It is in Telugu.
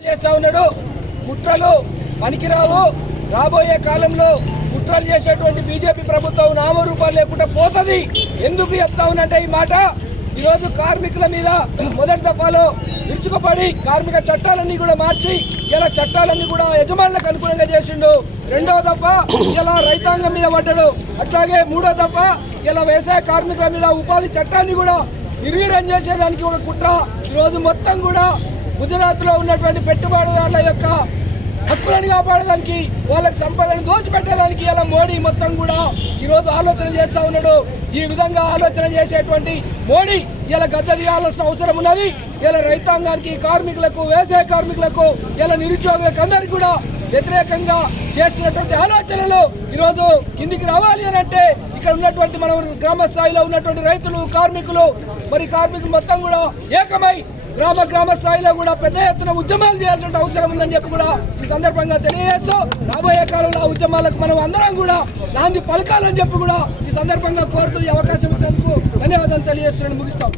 చేస్తా ఉన్నాడు. కుట్రలు పనికిరావు. రాబోయే కాలంలో కుట్రలు చేసేటువంటి బీజేపీ ప్రభుత్వం నామరూపాలు లేకుండా పోతుంది. ఎందుకు చెప్తా ఉన్నంటే ఈ మాట, ఈరోజు కార్మికుల మీద మొదటి దఫాలో విరుచుకుపడి కార్మిక చట్టాలన్నీ కూడా మార్చి ఇలా చట్టాలన్నీ కూడా యజమానులకు అనుకూలంగా చేసిండు. రెండవ దఫ ఇలా రైతాంగం మీద పడ్డాడు. అట్లాగే మూడో దఫ ఇలా వ్యవసాయ కార్మికుల మీద ఉపాధి చట్టాన్ని కూడా నిర్వీర్యం చేసేదానికి కూడా కుట్ర. ఈరోజు మొత్తం కూడా గుజరాత్లో ఉన్నటువంటి పెట్టుబడిదారుల యొక్క హక్కులను కాపాడడానికి, వాళ్ళకి సంపదను దోచిపెట్టడానికి ఇలా మోడీ మొత్తం కూడా ఈరోజు ఆలోచన చేస్తూ ఉన్నాడు. ఈ విధంగా ఆలోచన చేసేటువంటి మోడీ ఇలా గద్దె దిగాల్సిన అవసరం ఉన్నది. ఇలా రైతాంగానికి, కార్మికులకు, వ్యవసాయ కార్మికులకు, ఇలా నిరుద్యోగులకు అందరికీ కూడా వ్యతిరేకంగా చేస్తున్నటువంటి ఆలోచనలు ఈరోజు కిందికి రావాలి అని అంటే ఇక్కడ ఉన్నటువంటి మనం గ్రామ స్థాయిలో ఉన్నటువంటి రైతులు, కార్మికులు మొత్తం కూడా ఏకమై గ్రామ స్థాయిలో కూడా పెద్ద ఎత్తున ఉద్యమాలు చేయాల్సిన అవసరం ఉందని చెప్పి కూడా ఈ సందర్భంగా తెలియజేస్తూ, రాబోయే కాలంలో ఆ ఉద్యమాలకు మనం అందరం కూడా నాంది పలకాలని చెప్పి కూడా ఈ సందర్భంగా కోరుతూ ఈ అవకాశం ఇచ్చేందుకు ధన్యవాదాలు తెలియజేస్తున్నాను. ముగిస్తాం.